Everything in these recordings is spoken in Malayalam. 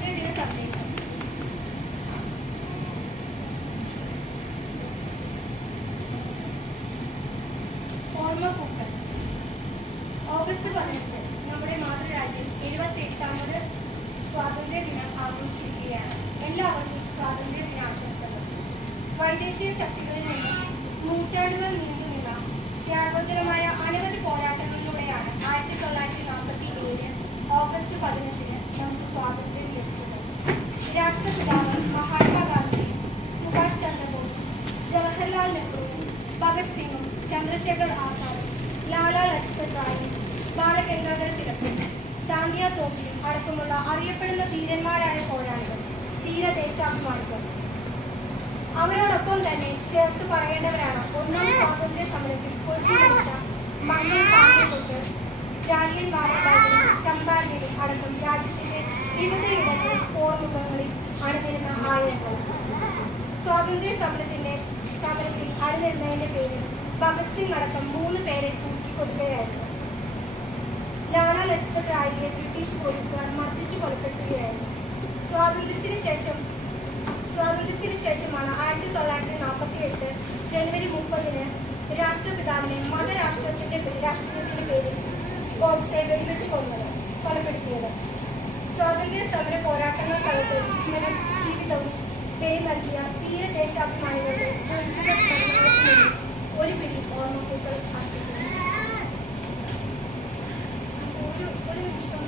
സ്വാതന്ത്ര്യദിന സന്ദേശം. ഓർമ്മപ്പൂക്കൾ. ഓഗസ്റ്റ് 15 നമ്മുടെ മാതൃരാജ്യം 78ാമത് സ്വാതന്ത്ര്യ ദിനം ആഘോഷിക്കുകയാണ്. എല്ലാവർക്കും സ്വാതന്ത്ര്യ ദിനാശംസകൾ. വൈദേശിക ശക്തികളിൽ നിന്നും നൂറ്റാണ്ടുകൾ നീണ്ടുനിന്ന ത്യാഗോജ്വലമായ അനവധി പോരാട്ടങ്ങളിലൂടെയാണ് 1947 ഓഗസ്റ്റ് 15 നമുക്ക് സ്വാതന്ത്ര്യം ലഭിച്ചത്. രാഷ്ട്രപിതാവ് മഹാത്മാഗാന്ധി, സുഭാഷ് ചന്ദ്രബോസും ജവഹർലാൽ നെഹ്റുവും ഭഗത് സിംഗും ചന്ദ്രശേഖർ ആസാദും ലാലാ ലജ്പത് റായും ബാലഗംഗാധര തിലകും ദാണ്ടിയ തോപ്പിയും അടക്കമുള്ള അറിയപ്പെടുന്ന ധീരന്മാരായ പോരാളികൾ, ധീരദേശാഭിമാനികൾ. അവരോടൊപ്പം തന്നെ ചേർത്ത് പറയേണ്ടവരാണ് ഒന്നാം സ്വാതന്ത്ര്യ സമരത്തിൽ കൊഴുത്തുമരിച്ച മംഗൾ പാണ്ഡെ തൊട്ട് ജാലിയൻ വാലാബാഗ്, ചമ്പാരനിൽ അടക്കം രാജ്യത്തിന്റെ വിവിധയിടങ്ങളിൽ ഓർമ്മകളിൽ അണിനിരുന്ന ആയിരങ്ങൾ. സ്വാതന്ത്ര്യ സമരത്തിൽ അണിനിരുന്നതിന്റെ പേരിൽ ഭഗത് സിംഗ് അടക്കം 3 പേരെ തൂക്കിക്കൊടുക്കുകയായിരുന്നു. ലാലാ ലജ്പത് റായിയെ ബ്രിട്ടീഷ് പോലീസുകാർ മർദ്ദിച്ചു കൊലപ്പെടുത്തുകയായിരുന്നു. സ്വാതന്ത്ര്യത്തിന് ശേഷമാണ് 1948 ജനുവരി 30 രാഷ്ട്രപിതാവിനെ മതരാഷ്ട്രത്തിന്റെ പേരിൽ ഗോഡ്സെ വെടിവെച്ച് കൊലപ്പെടുത്തിയത്. സ്വാതന്ത്ര്യ സമര പോരാട്ടങ്ങൾ കാലത്ത് ജീവനും ജീവിതവും ബലി നൽകിയ ധീരദേശാഭിമാനികളുടെ ജ്വലിക്കുന്ന സ്മരണകൾക്ക് വേണ്ടി ഒരു പിടി ഓർമ്മപ്പൂക്കൾ അർപ്പിക്കുന്നു. ഒരു നിമിഷം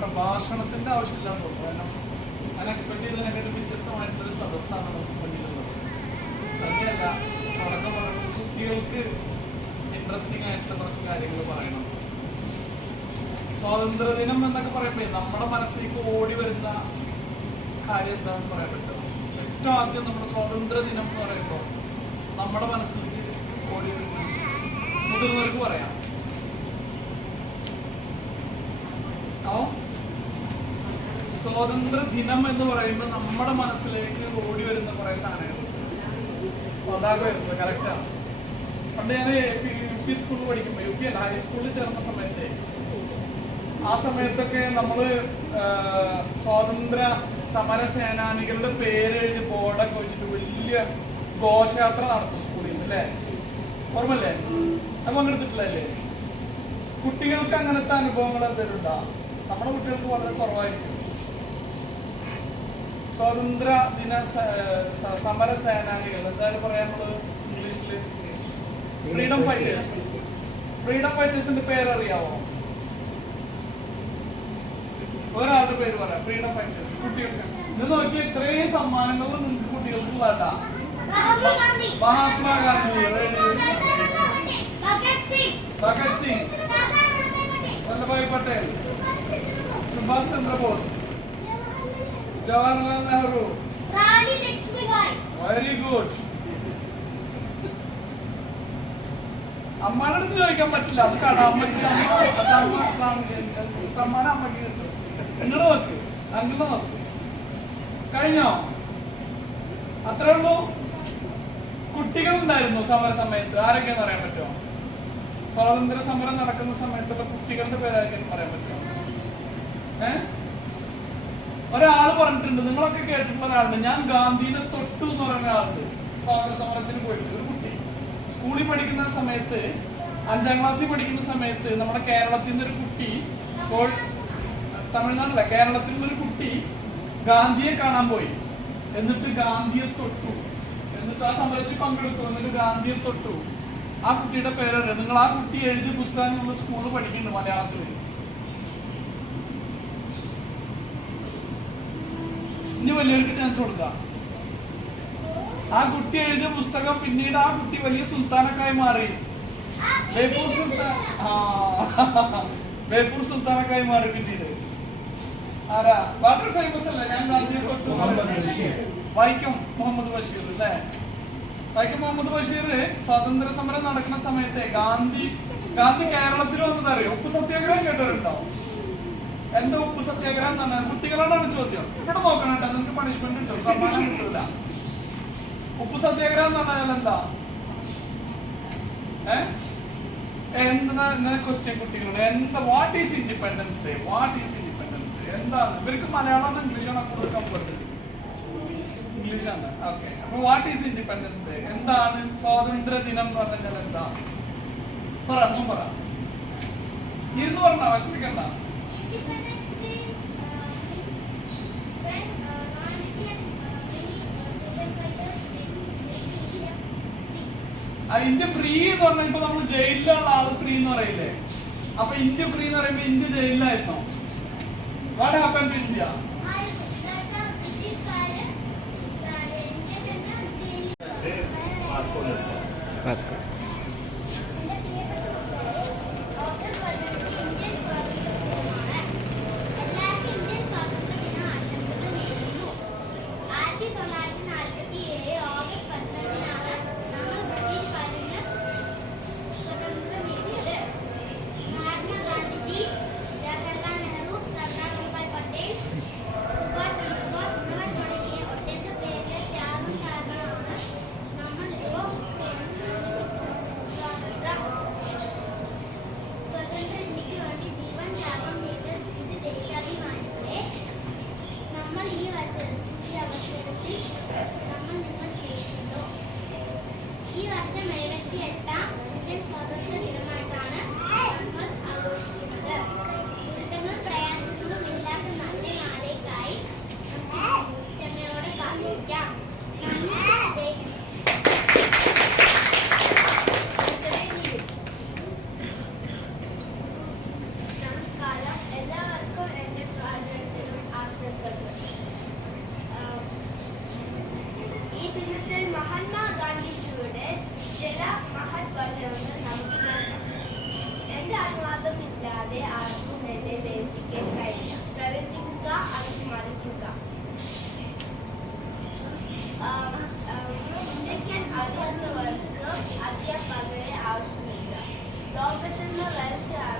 പ്രഭാഷണത്തിന്റെ ആവശ്യമില്ലാന്ന് തോന്നുന്നു. കാരണം ഞാൻ എക്സ്പെക്ട് ചെയ്തതിനെക്കാട്ടും വ്യത്യസ്തമായിട്ടുള്ളൊരു സദസ്സാണ് നമുക്ക് മുന്നിലുള്ളത്. തന്നെയല്ല, തുടക്കം പറയുന്നത് കുട്ടികൾക്ക് ഇൻട്രസ്റ്റിംഗ് ആയിട്ടുള്ള കുറച്ച് കാര്യങ്ങൾ പറയണം. സ്വാതന്ത്ര്യദിനം എന്നൊക്കെ പറയുമ്പോൾ നമ്മുടെ മനസ്സിലേക്ക് ഓടി വരുന്ന കാര്യം എന്താണെന്ന് പറയാൻ പറ്റും. ഏറ്റവും ആദ്യം നമ്മുടെ സ്വാതന്ത്ര്യദിനം എന്ന് പറയുമ്പോൾ നമ്മുടെ മനസ്സിലേക്ക് ഓടി വരുന്ന മുതിർന്നവർക്ക് പറയാം. സ്വാതന്ത്ര്യ ദിനം എന്ന് പറയുമ്പോൾ നമ്മുടെ മനസ്സിലേക്ക് ഓടി വരുന്ന കുറെ സാധനങ്ങൾ പതാക വരുന്നത് കറക്റ്റാണ്. പണ്ട് ഞാൻ UP സ്കൂളിൽ പഠിക്കുമ്പോൾ, UP അല്ല, ഹൈസ്കൂളിൽ ചേർന്ന സമയത്ത്, ആ സമയത്തൊക്കെ നമ്മള് സ്വാതന്ത്ര്യ സമര സേനാനികളുടെ പേര് എഴുതി ബോർഡൊക്കെ വെച്ചിട്ട് വലിയ ഘോഷയാത്ര നടത്തും സ്കൂളിൽ, അല്ലേ? ഓർമ്മല്ലേ? അത് പങ്കെടുത്തിട്ടില്ലല്ലേ? കുട്ടികൾക്ക് അങ്ങനത്തെ അനുഭവങ്ങൾ എന്തെങ്കിലും ഉണ്ടോ? നമ്മുടെ കുട്ടികൾക്ക് വളരെ കുറവായിരിക്കും. സ്വാതന്ത്ര്യ ദിന സമര സേനാനികൾ എന്തായാലും പറയാനുള്ളത് ഇംഗ്ലീഷില് ഫ്രീഡം ഫൈറ്റേഴ്സ്. ഫ്രീഡം ഫൈറ്റേഴ്സിന്റെ പേരറിയാവോ? ഒരാളുടെ പേര് പറയാം. ഫ്രീഡം ഫൈറ്റേഴ്സ് കുട്ടികൾക്ക് ഇത് നോക്കിയ ഇത്രയും സമ്മാനങ്ങൾ നിങ്ങൾക്ക് കുട്ടികൾക്ക് വേണ്ട. മഹാത്മാഗാന്ധി, ഭഗത് സിംഗ്, വല്ലഭായ് പട്ടേൽ, സുഭാഷ് ചന്ദ്രബോസ്, ജവഹർലാൽ നെഹ്റു, റാണി ലക്ഷ്മിബായി. Very good. അമ്മയുടെ അടുത്ത് ചോദിക്കാൻ പറ്റില്ല. അത് കാണാം. അമ്മയ്ക്ക് സമ്മാനം അമ്മയ്ക്ക് കിട്ടും. എന്നോട് നോക്ക്, അങ്ങനെ നോക്ക്. കഴിഞ്ഞോ? അത്രേ ഉള്ളൂ. കുട്ടികൾ ഉണ്ടായിരുന്നു സമര സമയത്ത്. ആരൊക്കെയാന്ന് പറയാൻ പറ്റുമോ? സ്വാതന്ത്ര്യ സമരം നടക്കുന്ന സമയത്തുള്ള കുട്ടികളുടെ പേരായിരിക്കും പറയാൻ പറ്റുമോ? ഒരാള് പറഞ്ഞിട്ടുണ്ട്, നിങ്ങളൊക്കെ കേട്ടിട്ടുള്ള ഒരാളുണ്ട്, ഞാൻ ഗാന്ധിനെ തൊട്ടു എന്ന് പറയുന്ന ഒരാളുണ്ട്. സ്വാതന്ത്ര്യ സമരത്തിന് പോയിട്ട് ഒരു കുട്ടി സ്കൂളിൽ പഠിക്കുന്ന സമയത്ത്, 5ാം ക്ലാസ്സിൽ പഠിക്കുന്ന സമയത്ത്, നമ്മുടെ കേരളത്തിൽ നിന്നൊരു കുട്ടി, ഇപ്പോൾ തമിഴ്നാട്ടിലെ കേരളത്തിൽ നിന്നൊരു കുട്ടി ഗാന്ധിയെ കാണാൻ പോയി. എന്നിട്ട് ഗാന്ധിയെ തൊട്ടു. എന്നിട്ട് ആ സമരത്തിൽ പങ്കെടുത്തു. എന്നിട്ട് ഗാന്ധിയെ തൊട്ടു. ആ കുട്ടിയുടെ പേരറിയാം. നിങ്ങൾ ആ കുട്ടി എഴുതിയ പുസ്തകം നിങ്ങൾ സ്കൂളിൽ പഠിക്കുന്നുണ്ട് മലയാളത്തിൽ. ഇനി വലിയവർക്ക് ചാൻസ് കൊടുക്കാം. ആ കുട്ടി എഴുതിയ പുസ്തകം പിന്നീട് ആ കുട്ടി വലിയ സുൽത്താനൊക്കെ മാറി. ബേപ്പൂർ സുൽത്താൻ, ബേപ്പൂർ സുൽത്താനൊക്കെ മാറി പിന്നീട്. ആരാ? വളരെ ഫേമസ് അല്ലേ? ഞാൻ ഗാന്ധിയെ കുറിച്ച് വൈക്കം മുഹമ്മദ് ബഷീർ അല്ലേ? വൈക്കം മുഹമ്മദ് ബഷീർ സ്വാതന്ത്ര്യ സമരം നടക്കുന്ന സമയത്തെ ഗാന്ധി കേരളത്തിൽ വന്നത് അറിയോ? ഉപ്പ് സത്യാഗ്രഹം കേട്ടിട്ടുണ്ടോ? എന്താ ഉപ്പ് സത്യാഗ്രഹം എന്ന് പറഞ്ഞാൽ കുട്ടികളോടാണ് ചോദ്യം. ഇവിടെ നോക്കണം കേട്ടോ, നിങ്ങൾക്ക് പണിഷ്മെന്റ് കിട്ടും, സമ്മാനം കിട്ടൂല. ഉപ്പ് സത്യാഗ്രഹം എന്ന് പറഞ്ഞാൽ എന്താ? എന്താ ക്വസ്റ്റ്യൻ കുട്ടികളോട്? എന്താ what is independence day? What is independence day എന്താണ്? ഇവർക്ക് മലയാളം ഇംഗ്ലീഷാണ് കൂടുതൽ കംഫർട്ട്. ഇംഗ്ലീഷാണ്. ഓക്കെ. അപ്പൊ വാട്ട് ഈസ് ഇൻഡിപെൻഡൻസ് ഡേ? എന്താണ് സ്വാതന്ത്ര്യ ദിനം എന്ന് പറഞ്ഞാൽ? എന്താ? പറ. ഇരുന്ന് പറഞ്ഞ വിഷമിക്കണ്ട. ഇന്ത്യ ഫ്രീ എന്ന് പറഞ്ഞാൽ ഇപ്പൊ നമ്മൾ ജയിലിലുള്ള ആള് ഫ്രീ എന്ന് പറയില്ലേ? അപ്പൊ ഇന്ത്യ ഫ്രീ എന്ന് പറയുമ്പോ ഇന്ത്യ ജയിലിലായിരുന്നോ? What happen to India? ഈ വർഷം 78ാം ഇന്ത്യൻ സ്വാതന്ത്ര്യ ദിനമായിട്ടാണ് നമ്മൾ ആഘോഷിക്കുന്നത്. ദുരിതങ്ങളും പ്രയാസങ്ങളും ഇല്ലാത്ത നല്ല നാളേക്കായി ക്ഷമയോടെ കാത്തിരിക്കാം. നമസ്കാരം. എല്ലാവർക്കും എന്റെ സ്വാതന്ത്ര്യദിനം ആശംസകൾ. ഈ ദിനത്തിൽ മഹാത്മാഗാന്ധിജിയുടെ ചില മഹത് വചനങ്ങൾ നമുക്ക് എന്റെ അനുവാദമില്ലാതെ ആർക്കും എന്നെ പ്രവർത്തിക്കാൻ കഴിയില്ല. പ്രവർത്തിക്കുക, അഭിമാനിക്കുക. ചിന്തിക്കാൻ അറിയുന്നവർക്ക് അധ്യാപകരെ ആവശ്യമില്ല. ലോകത്തിന്റെ വളർച്ചയാണ്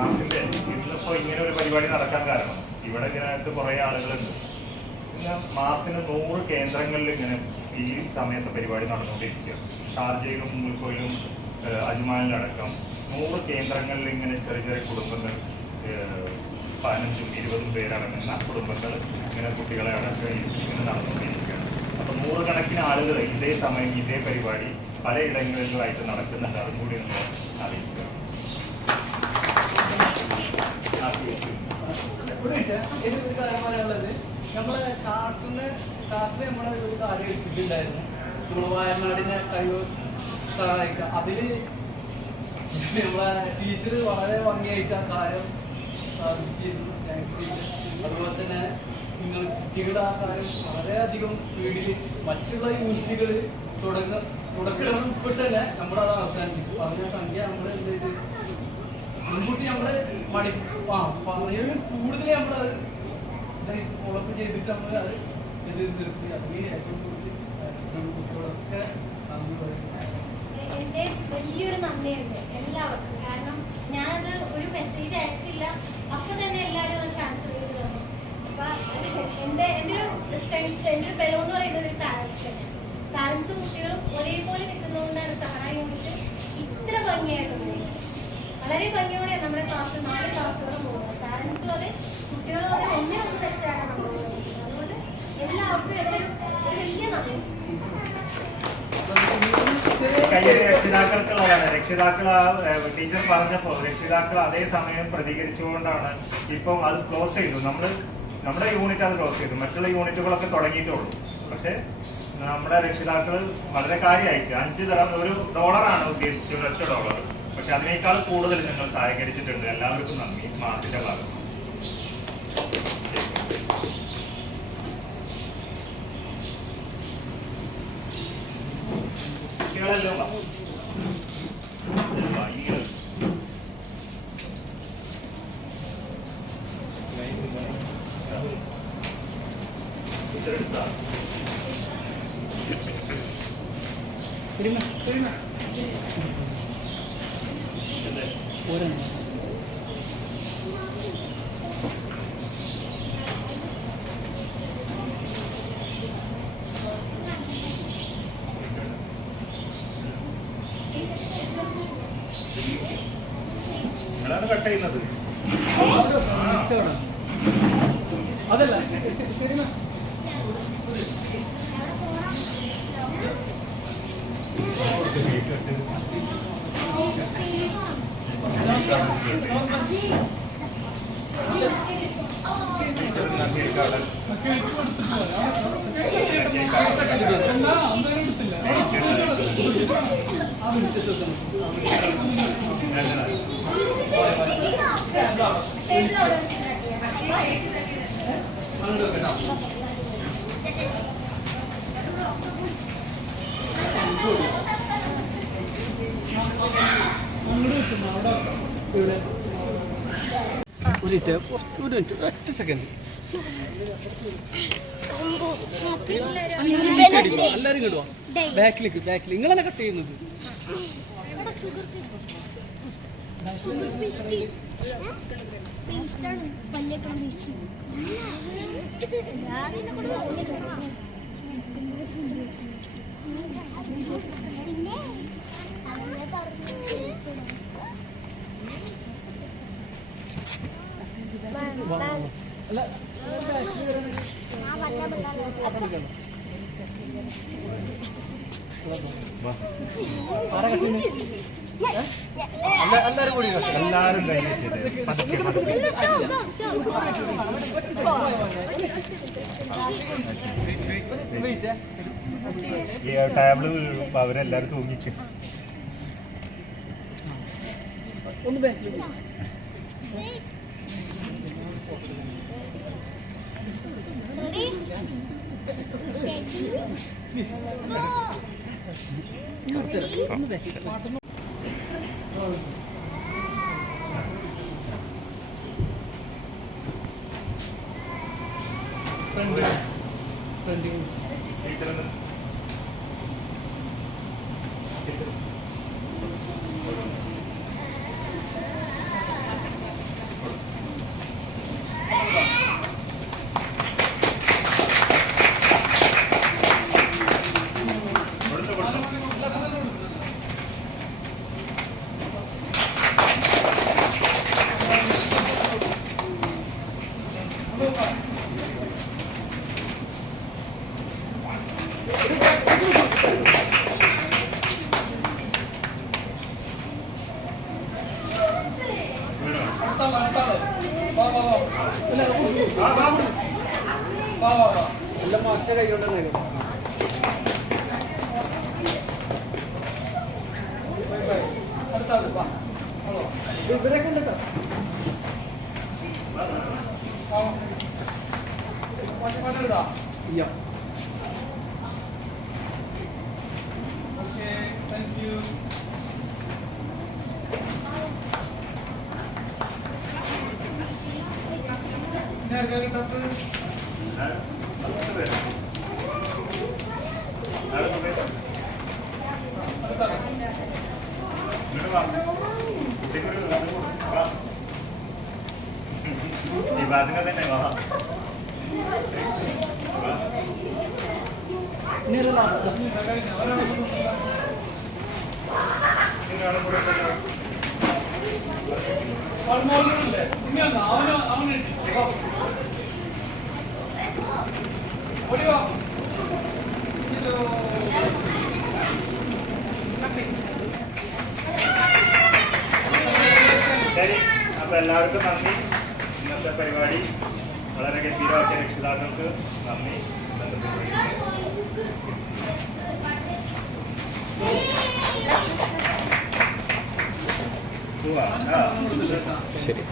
മാസിന്റെ ഇന്നിപ്പോ ഇങ്ങനെ ഒരു പരിപാടി നടക്കാൻ കാരണം ഇവിടെ ഇതിനകത്ത് കുറെ ആളുകളുണ്ട്. പിന്നെ മാസിന് 100 കേന്ദ്രങ്ങളിൽ ഇങ്ങനെ ഈ സമയത്ത് പരിപാടി നടന്നുകൊണ്ടിരിക്കുകയാണ്. ഷാർജയിലും മുൽക്കോയിലും അജ്മാനിലടക്കം 100 കേന്ദ്രങ്ങളിൽ ഇങ്ങനെ ചെറിയ ചെറിയ കുടുംബങ്ങൾ 15ഉം 20ഉം പേരടങ്ങുന്ന കുടുംബങ്ങൾ ഇങ്ങനെ കുട്ടികളെ അടക്കം ഇങ്ങനെ നടന്നുകൊണ്ടിരിക്കുകയാണ്. അപ്പൊ 100 കണക്കിന് ആളുകൾ ഇതേ സമയം ഇതേ പരിപാടി പലയിടങ്ങളിലുമായിട്ട് നടക്കുന്നുണ്ട്. അതും കൂടി നമ്മൾ അറിയിക്കുക. ഒരു കാര്യം പറയാനുള്ളത്, നമ്മളെ ചാർട്ടിൽ നമ്മളെ ഒരു കാര്യം എടുത്തിട്ടുണ്ടായിരുന്നു, വയനാടിനെ കഴിവ് സഹായിക്കുക. അതില് നമ്മളെ ടീച്ചർ വളരെ ഭംഗിയായിട്ട് ആ കാര്യം സാധിച്ചിരുന്നു. അതുപോലെ തന്നെ നിങ്ങൾ കുട്ടികളുടെ ആ കാര്യം വളരെയധികം സ്പീഡിൽ മറ്റുള്ള യൂണിറ്റുകൾ തുടക്കം തന്നെ നമ്മളത് അവസാനിപ്പിച്ചു. പറഞ്ഞ സംഖ്യ നമ്മൾ എന്ത് ചെയ്ത് മുൻകൂട്ടി നമ്മള് പറയുന്നതിൽ കൂടുതൽ നമ്മളത് ഉറപ്പ് ചെയ്തിട്ട് നമ്മൾ അത് നിർത്തി. അതിന് ഏറ്റവും കൂടുതൽ കുട്ടികളൊക്കെ നന്ദി പറയുന്നത്. എന്റെ വലിയൊരു നന്ദിയുണ്ട് എല്ലാവർക്കും. കാരണം ഞാനത് ഒരു മെസ്സേജ് അയച്ചില്ല, അപ്പൊ തന്നെ എല്ലാവരും അത് ട്രാൻസ്ഫർ ചെയ്ത് തന്നു. അപ്പൊ എന്റെ ഒരു സ്ട്രെങ്ത്, എന്റെ ഒരു ബലം എന്ന് പറയുന്നത് ഒരു പാരന്റ്സ് തന്നെയാണ്. പാരന്റ്സും കുട്ടികളും ഒരേപോലെ നിൽക്കുന്നതുകൊണ്ടാണ് സഹന യൂണിറ്റ് ഇത്ര ഭംഗിയായിട്ട് പോകുന്നത്. വളരെ ഭംഗിയോടെ നമ്മുടെ ക്ലാസ് 4 ക്ലാസ്സുകളും പോകുന്നത്. പാരന്റ്സും അതെ, കുട്ടികളും അതെ, ഒന്നേ വെച്ചാണ് നമ്മൾ പോകുന്നത്. അതുകൊണ്ട് എല്ലാവർക്കും എന്റെ ഒരു വലിയ നന്ദി. രക്ഷിതാക്കൾക്കുള്ളതാണ്. രക്ഷിതാക്കൾ ടീച്ചർ പറഞ്ഞപ്പോൾ രക്ഷിതാക്കൾ അതേ സമയം പ്രതികരിച്ചുകൊണ്ടാണ് ഇപ്പം അത് ക്ലോസ് ചെയ്തു. നമ്മുടെ യൂണിറ്റ് അത് ക്ലോസ് ചെയ്തു. മറ്റുള്ള യൂണിറ്റുകളൊക്കെ തുടങ്ങിയിട്ടുള്ളൂ. പക്ഷെ നമ്മുടെ രക്ഷിതാക്കൾ വളരെ കാര്യമായിട്ട് $5 ഉദ്ദേശിച്ചത്, $1. പക്ഷെ അതിനേക്കാൾ കൂടുതൽ നിങ്ങൾ സഹകരിച്ചിട്ടുണ്ട്. എല്ലാവർക്കും നന്ദി. മാസിന്റെ ഭാഗം കുട്ടികളെല്ലാം നിങ്ങളാണ് കട്ട് ചെയ്യുന്നത്. അതല്ല ഒറ്റ സെക്കൻഡ്. എല്ലാരും കിട്ടുവാ ബാക്കിലേക്ക് നിങ്ങളെന്നെ കട്ട് ചെയ്യുന്നത്. അല്ല എല്ലാരും കൂടി എല്ലാവരും ടേബിള് അവരെല്ലാരും തൂങ്ങിക്കും. ഒന്ന് ബാക്കിൽ ഇല്ല, വാ വാ വാ. എല്ലാം മാസ്റ്റർ കൈകൊണ്ടെന്നേ അടുത്ത ആള് വാ. ഹലോ. ഇവരൊക്കെ ഉണ്ട് കേട്ടോ. വാ. മാറ്റി ഇടാ. ഇയ്യ. Okay, thank you. ഇനി ആർക്കാ കിട്ടാത്തത്? അടുത്ത ആള്. ഈ ബാസിനെ തന്നെ വാ. ഇനി ഒരു last. കഴിഞ്ഞ ഒരാളെ കൊണ്ടുവന്നില്ല. ആൾമോളില്ലേ? ഇനി വന്നോ? അവന് കിട്ടി. വാ. ഓടി വാ. ഇത് ശരി, അപ്പൊ എല്ലാവർക്കും നന്ദി. ഇന്നത്തെ പരിപാടി വളരെ ഗംഭീരമാക്കിയ രക്ഷിതാക്കൾക്ക് നന്ദി. ഇന്നത്തെ പരിപാടി പോവാ. കൊടുത്തില്ല. ശരി.